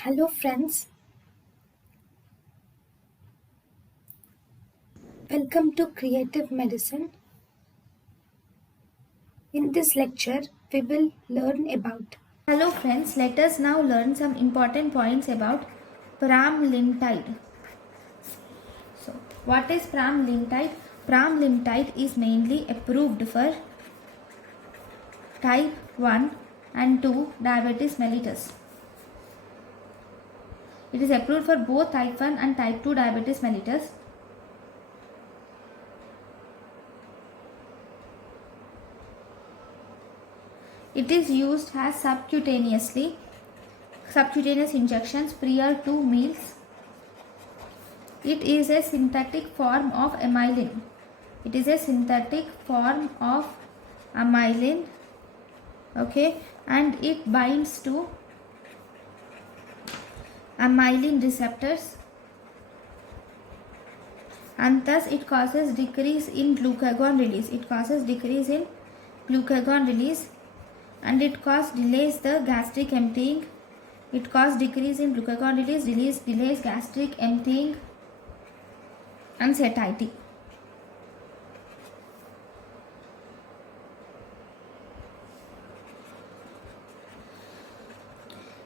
Hello friends, welcome to Creative Medicine. In this lecture, we will learn about. Hello friends, let us now learn some important points about pramlintide. So, what is pramlintide? Pramlintide is mainly approved for type 1 and 2 diabetes mellitus. It is approved for both type 1 and type 2 diabetes mellitus. It is used as subcutaneous injections prior to meals. It is a synthetic form of amylin. It is a synthetic form of amylin, okay, and it binds to amylin receptors, and thus it causes decrease in glucagon release. And it delays the gastric emptying. It causes decrease in glucagon release, delays gastric emptying and satiety.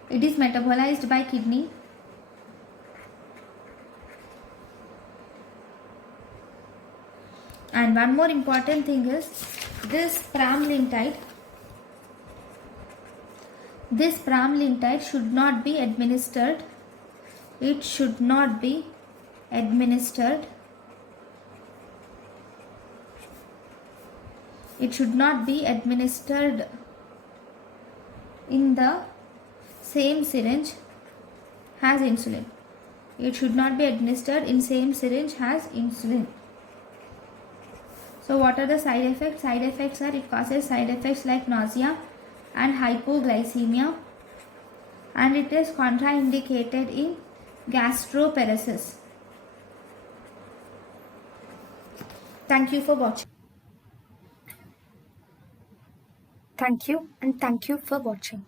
It is metabolized by kidney. And one more important thing is this pramlintide should not be administered. It should not be administered. It should not be administered in the same syringe as insulin. It should not be administered in same syringe as insulin. So what are the side effects? Side effects are, it causes side effects like nausea and hypoglycemia, and it is contraindicated in gastroparesis. Thank you for watching. Thank you and thank you for watching.